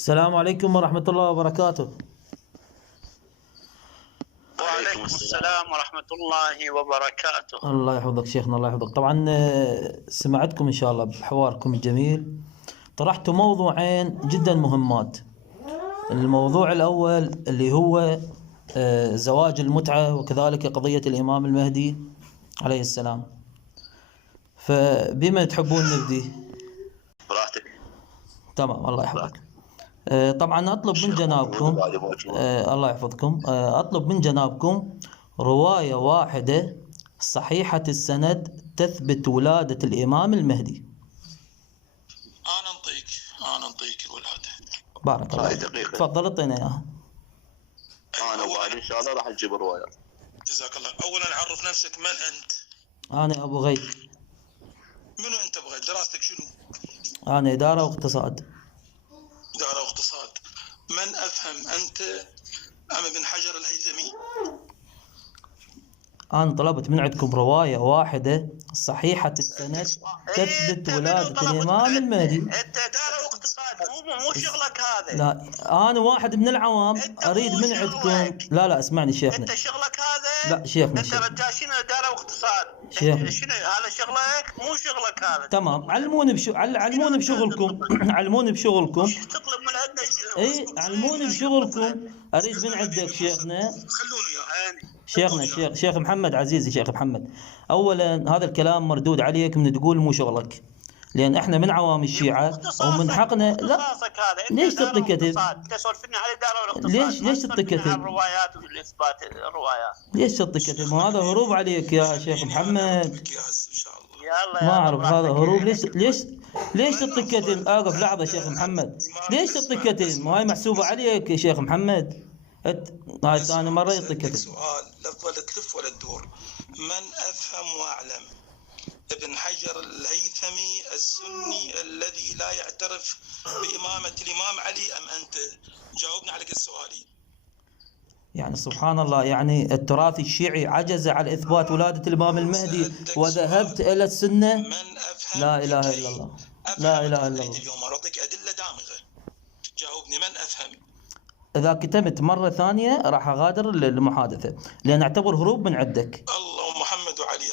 السلام عليكم ورحمة الله وبركاته. وعليكم السلام ورحمة الله وبركاته. الله يحفظك شيخنا، الله يحفظك. طبعا سمعتكم إن شاء الله بحواركم الجميل. طرحتوا موضوعين جدا مهمات. الموضوع الأول اللي هو زواج المتعة، وكذلك قضية الإمام المهدي عليه السلام. فبما تحبون نبدي؟ براحتك. تمام، الله يحفظك. طبعا أطلب من جنابكم الله يحفظكم. أطلب من جنابكم رواية واحدة صحيحة السند تثبت ولادة الإمام المهدي. أنا نطيك الولادة. بارك الله. دقيقة. تفضل اعطينا إياها. أنا وبعد إن شاء الله راح أجيب الرواية. جزاك الله. أولا عرف نفسك، من أنت؟ أنا أبو غيث. منو أنت أبو غيث؟ دراستك شنو؟ أنا إدارة واقتصاد. إدارة واقتصاد. من أفهم، أنت أم ابن حجر الهيثمي؟ أنا طلبت من عندكم رواية واحدة صحيحة السند تثبت ولادة الإمام المهدي. أنت إدارة واقتصاد، مو شغلك هذا. لا، أنا واحد من العوام أريد من عندكم. لا اسمعني شيخنا. أنت شغلك هذا؟ لا شيخنا. أنت رجال شنو إدارة واقتصاد؟ شيخنا. شنو هذا شغلك؟ مو شغلك هذا. تمام، علموني بشغلكم. علموني بشغلكم. وش تطلب من عندنا شنو؟ اي علموني بشغلكم. اريد من عندك شيخنا. خلوني شيخنا شيخ محمد عزيزي، شيخ محمد. اولا هذا الكلام مردود عليك من تقول مو شغلك، لان احنا من عوام الشيعة ومن حقنا. لا، ليش تعطي كذب؟ تسولفني على الاداره والاقتصاد. ليش تعطي كذب؟ الروايات والاثبات الروايات. ليش تعطي كذب؟ هذا هروب عليك يا شيخ محمد. يلا ما اعرف هذا هروب. ليش تعطي كتم؟ اوقف لحظه شيخ محمد. ليش تعطي كتم؟ هاي محسوبه عليك يا شيخ محمد. هاي ثاني مره يعطي كتم. سؤال لا تظل تلف ولا تدور. من افهم واعلم ابن حجر الهيثمي السني الذي لا يعترف بإمامة الإمام علي أم أنت؟ جاوبني على السؤالين. يعني سبحان الله، يعني التراث الشيعي عجز على إثبات ولادة الإمام المهدي وذهبت إلى السنة. من أفهم؟ لا إله إلا الله. لا إله إلا الله. اليوم أعطيك أدلة دامغة. جاوبني، من أفهم؟ إذا كتمت مرة ثانية راح أغادر المحادثة، لأن أعتبر هروب من عندك. الله محمد وعلي.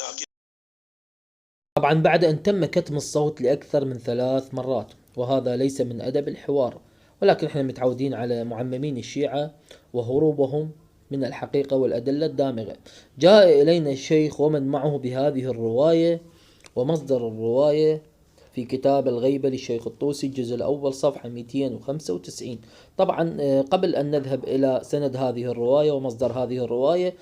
طبعا بعد أن تم كتم الصوت لأكثر من 3 مرات، وهذا ليس من أدب الحوار، ولكن احنا متعودين على معممين الشيعة وهروبهم من الحقيقة والأدلة الدامغة. جاء إلينا الشيخ ومن معه بهذه الرواية، ومصدر الرواية في كتاب الغيبة للشيخ الطوسي الجزء الأول صفحة 295. طبعا قبل أن نذهب إلى سند هذه الرواية ومصدر هذه الرواية،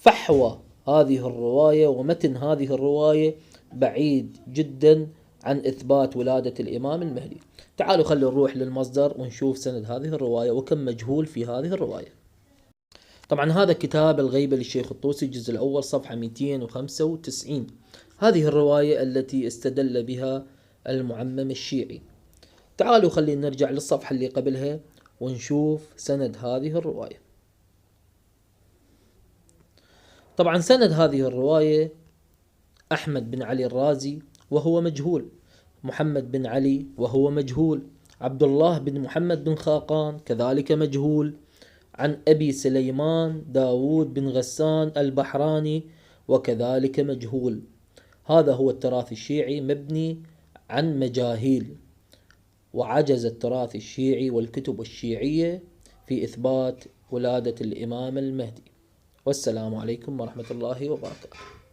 فحوى هذه الرواية ومتن هذه الرواية بعيد جدا عن إثبات ولادة الإمام المهدي. تعالوا خلي نروح للمصدر ونشوف سند هذه الرواية وكم مجهول في هذه الرواية. طبعا هذا كتاب الغيبة للشيخ الطوسي الجزء الأول صفحة 295. هذه الرواية التي استدل بها المعمم الشيعي. تعالوا خلينا نرجع للصفحة اللي قبلها ونشوف سند هذه الرواية. طبعا سند هذه الرواية أحمد بن علي الرازي وهو مجهول، محمد بن علي وهو مجهول، عبد الله بن محمد بن خاقان كذلك مجهول، عن أبي سليمان داود بن غسان البحراني وكذلك مجهول. هذا هو التراث الشيعي مبني عن مجاهيل، وعجز التراث الشيعي والكتب الشيعية في إثبات ولادة الإمام المهدي. والسلام عليكم ورحمة الله وبركاته.